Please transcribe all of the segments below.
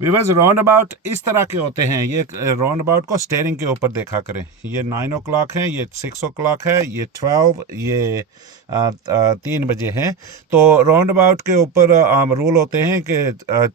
Viewers round about इस तरह के होते हैं। ये राउंड अबाउट को स्टेयरिंग के ऊपर देखा करें। ये 9 o'clock है, ये 6 o'clock है, ये 12, ये 3 बजे हैं। तो राउंड अबाउट के ऊपर रूल होते हैं कि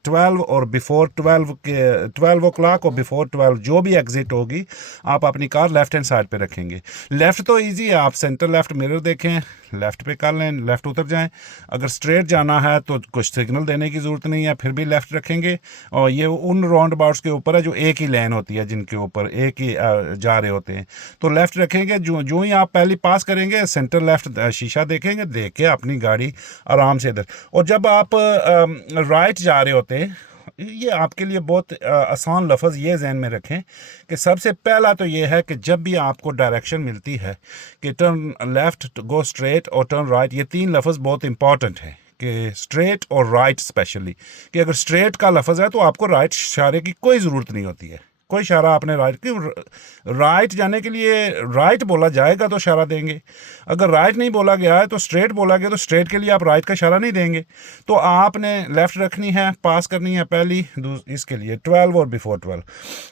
12 और बिफोर 12 के 12 o'clock और बिफोर 12 जो भी एग्जिट होगी आप अपनी कार लेफ्ट हैंड साइड पे रखेंगे। लेफ़्ट तो ईजी है, आप सेंटर लेफ़्ट मिरर देखें, लेफ़्ट पे कर लें, लेफ़्ट उतर जाएं। अगर स्ट्रेट जाना है तो कुछ सिग्नल देने की ज़रूरत नहीं है, फिर भी लेफ़्ट रखेंगे। और ये उन राउंड अबाउट्स के ऊपर है जो एक ही लाइन होती है, जिनके ऊपर एक ही जा रहे होते हैं, तो लेफ़्ट रखेंगे। जो जो ही आप पहली पास करेंगे सेंटर लेफ़्ट शीशा देखेंगे, देख के अपनी गाड़ी आराम से इधर। और जब आप राइट जा रहे होते हैं, ये आपके लिए बहुत आसान लफ्ज़ ये जहन में रखें कि सबसे पहला तो ये है कि जब भी आपको डायरेक्शन मिलती है कि टर्न लेफ़्ट, गो स्ट्रेट और टर्न राइट, ये 3 लफ्ज़ बहुत इंपॉर्टेंट है कि स्ट्रेट और राइट स्पेशली। कि अगर स्ट्रेट का लफ्ज़ है तो आपको राइट इशारे की कोई ज़रूरत नहीं होती है, कोई इशारा आपने राइट की। राइट जाने के लिए राइट बोला जाएगा तो इशारा देंगे, अगर राइट नहीं बोला गया है तो स्ट्रेट बोला गया तो स्ट्रेट के लिए आप राइट का इशारा नहीं देंगे। तो आपने लेफ़्ट रखनी है, पास करनी है पहली, इसके लिए 12 और बिफोर 12।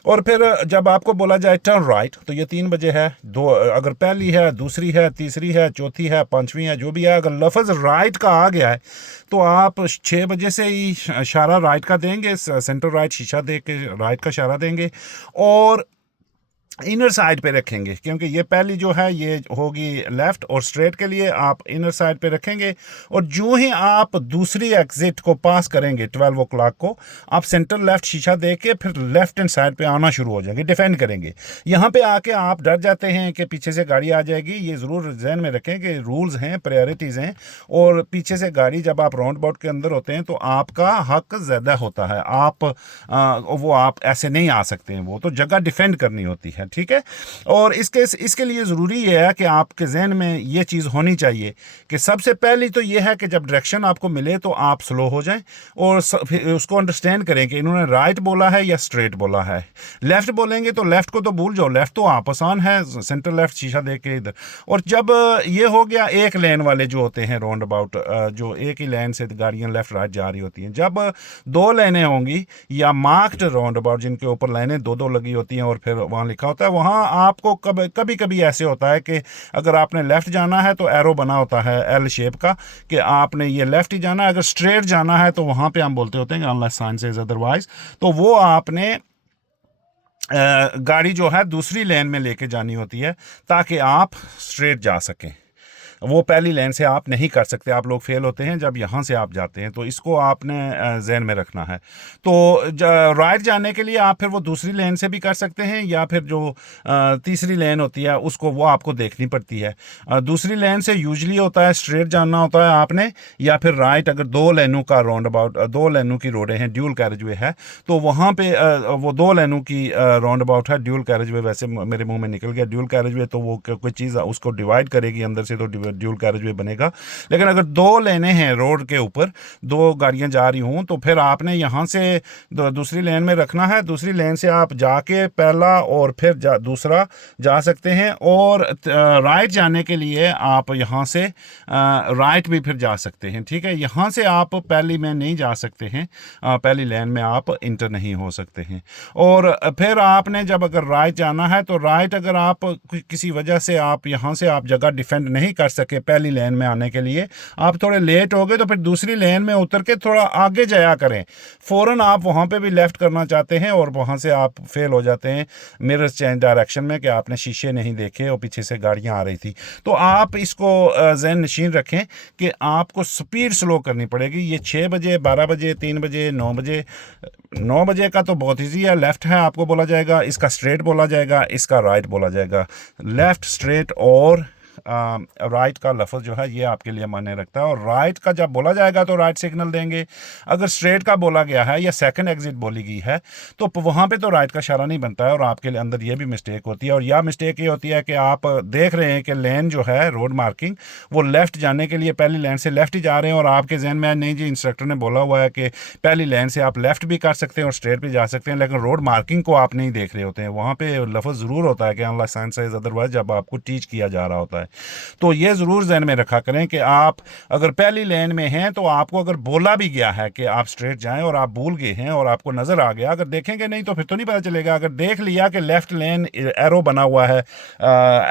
और फिर जब आपको बोला जाए टर्न राइट तो ये 3 बजे है, दो अगर पहली है, दूसरी है, तीसरी है, चौथी है, पांचवी है, जो भी है, अगर लफ्ज़ राइट का आ गया है तो आप 6 बजे से ही इशारा राइट का देंगे, सेंटर राइट शीशा दे के राइट का इशारा देंगे और इनर साइड पे रखेंगे, क्योंकि ये पहली जो है ये होगी लेफ़्ट, और स्ट्रेट के लिए आप इनर साइड पे रखेंगे। और जो ही आप दूसरी एग्जिट को पास करेंगे 12 o'clock को, आप सेंटर लेफ़्ट शीशा दे के फिर लेफ़्ट हैंड साइड पे आना शुरू हो जाएंगे, डिफेंड करेंगे। यहाँ पे आके आप डर जाते हैं कि पीछे से गाड़ी आ जाएगी, ये ज़रूर जहन में रखें कि रूल्स हैं, प्रायोरिटीज़ हैं, और पीछे से गाड़ी जब आप राउंड अबाउट के अंदर होते हैं तो आपका हक ज़्यादा होता है। वो आप ऐसे नहीं आ सकते हैं, वो तो जगह डिफेंड करनी होती है, ठीक है। और इसके लिए ज़रूरी ये है कि आपके जहन में ये चीज़ होनी चाहिए कि सबसे पहली तो ये है कि जब डायरेक्शन आपको मिले तो आप स्लो हो जाएं और उसको अंडरस्टैंड करें कि इन्होंने राइट बोला है या स्ट्रेट बोला है। लेफ़्ट बोलेंगे तो लेफ़्ट को तो भूल जाओ, लेफ़्ट तो आप आसान है, सेंटर लेफ़्ट शीशा दे के इधर। और जब ये हो गया एक लेन वाले जो होते हैं राउंड अबाउट, जो एक ही लेन से गाड़ियाँ लेफ़्ट राइट जा रही होती हैं, जब 2 लेनें होंगी या मार्क्ड राउंड अबाउट जिनके ऊपर लाइनें 2-2 लगी होती हैं और फिर वहाँ लिखा होता है, वहाँ आपको कभी कभी ऐसे होता है कि अगर आपने लेफ़्ट जाना है तो एरो बना होता है एल शेप का कि आपने ये लेफ़्ट ही जाना है, अगर स्ट्रेट जाना है तो वहाँ पे हम बोलते होते हैं कि अनलेस साइन सेज अदरवाइज, तो वो आपने गाड़ी जो है दूसरी लेन में लेके जानी होती है ताकि आप स्ट्रेट जा सकें। वो पहली लेन से आप नहीं कर सकते, आप लोग फेल होते हैं जब यहाँ से आप जाते हैं, तो इसको आपने जहन में रखना है। तो राइट जाने के लिए आप फिर वो दूसरी लेन से भी कर सकते हैं या फिर जो तीसरी लेन होती है उसको वो आपको देखनी पड़ती है। दूसरी लेन से यूजली होता है स्ट्रेट जाना होता है आपने, या फिर राइट। अगर 2 लेनों का राउंड अबाउट, 2 लेनों की रोडें हैं, ड्यूल कैरेजवे है, तो वहाँ पे वो 2 लेनों की राउंड अबाउट है ड्यूल कैरेजवे। वैसे मेरे मुंह में निकल गया ड्यूल कैरेजवे, तो वो कोई चीज़ उसको डिवाइड करेगी अंदर से, तो ड्यूल कैरेजवे बनेगा। लेकिन अगर 2 लेनें हैं रोड के ऊपर, 2 गाड़ियां जा रही हों, तो फिर आपने यहाँ से दूसरी लेन में रखना है। दूसरी लेन से आप जाके पहला और फिर दूसरा जा सकते हैं, और राइट जाने के लिए आप यहाँ से राइट भी फिर जा सकते हैं, ठीक है। यहाँ से आप पहली में नहीं जा सकते हैं, पहली लेन में आप इंटर नहीं हो सकते हैं। और फिर आपने जब अगर राइट जाना है तो राइट, अगर आप किसी वजह से आप यहाँ से आप जगह डिफेंड नहीं कर सके पहली लेन में आने के लिए, आप थोड़े लेट हो गए, तो फिर दूसरी लेन में उतर के थोड़ा आगे जाया करें। फ़ौरन आप वहाँ पे भी लेफ़्ट करना चाहते हैं और वहाँ से आप फेल हो जाते हैं मिरर चेंज डायरेक्शन में कि आपने शीशे नहीं देखे और पीछे से गाड़ियाँ आ रही थी। तो आप इसको ज़हन नशीन रखें कि आपको स्पीड स्लो करनी पड़ेगी। ये 6 बजे, 12 बजे, 3 बजे, 9 बजे, 9 बजे का तो बहुत ईजी है, लेफ़्ट है आपको बोला जाएगा, इसका स्ट्रेट बोला जाएगा, इसका राइट बोला जाएगा। लेफ़्ट, स्ट्रेट और राइट का लफ्ज़ जो है ये आपके लिए मायने रखता है। और राइट का जब बोला जाएगा तो राइट सिग्नल देंगे। अगर स्ट्रेट का बोला गया है या सेकंड एग्जिट बोली गई है तो वहाँ पे तो राइट का इशारा नहीं बनता है, और आपके अंदर ये भी मिस्टेक होती है। और यह मिस्टेक ये होती है कि आप देख रहे हैं कि लेन जो है रोड मार्किंग वो लेफ़्ट जाने के लिए पहली लेन से लेफ़्ट ही जा रहे हैं, और आपके जहन में नहीं जी इंस्ट्रक्टर ने बोला हुआ है कि पहली लेन से आप लेफ़्ट भी कर सकते हैं और स्ट्रेट भी जा सकते हैं, लेकिन रोड मार्किंग को आप नहीं देख रहे होते हैं। वहाँ पे लफ्ज़ ज़रूर होता है कि अनलेस साइन सेज अदरवाइज, जब आपको टीच किया जा रहा होता है। तो ये ज़रूर जहन में रखा करें कि आप अगर पहली लेन में हैं तो आपको अगर बोला भी गया है कि आप स्ट्रेट जाएं और आप भूल गए हैं और आपको नज़र आ गया, अगर देखेंगे नहीं तो फिर तो नहीं पता चलेगा। अगर देख लिया कि लेफ़्ट लेन एरो बना हुआ है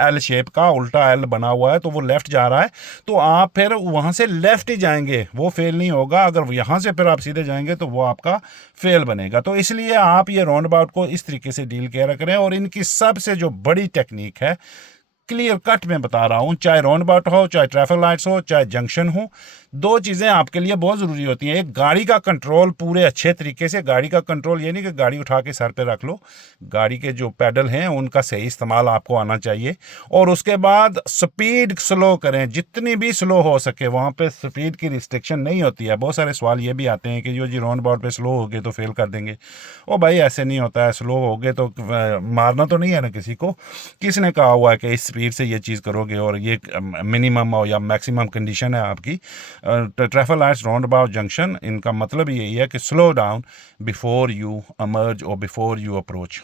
एल शेप का, उल्टा एल बना हुआ है, तो वो लेफ़्ट जा रहा है, तो आप फिर वहाँ से लेफ़्ट ही जाएंगे, वो फेल नहीं होगा। अगर यहाँ से फिर आप सीधे जाएंगे तो वो आपका फेल बनेगा। तो इसलिए आप ये राउंड अबाउट को इस तरीके से डील किया करें। और इनकी सबसे जो बड़ी टेक्निक है, क्लियर कट में बता रहा हूँ, चाहे राउंड अबाउट हो, चाहे ट्रैफिक लाइट्स हो, चाहे जंक्शन हो, दो चीज़ें आपके लिए बहुत ज़रूरी होती हैं। एक, गाड़ी का कंट्रोल पूरे अच्छे तरीके से। गाड़ी का कंट्रोल ये नहीं कि गाड़ी उठा के सर पे रख लो, गाड़ी के जो पैडल हैं उनका सही इस्तेमाल आपको आना चाहिए। और उसके बाद स्पीड स्लो करें, जितनी भी स्लो हो सके। वहाँ पे स्पीड की रिस्ट्रिक्शन नहीं होती है। बहुत सारे सवाल ये भी आते हैं कि जो जी राउंड अबाउट पे स्लो हो गए तो फेल कर देंगे। ओ भाई, ऐसे नहीं होता है। स्लो हो गए तो मारना तो नहीं है ना किसी को। किसने कहा हुआ है कि इस स्पीड से ये चीज़ करोगे और ये मिनिमम या मैक्सिमम कंडीशन है आपकी। Traffic lights, round about, junction, इनका मतलब यही है कि slow down before you emerge or before you approach.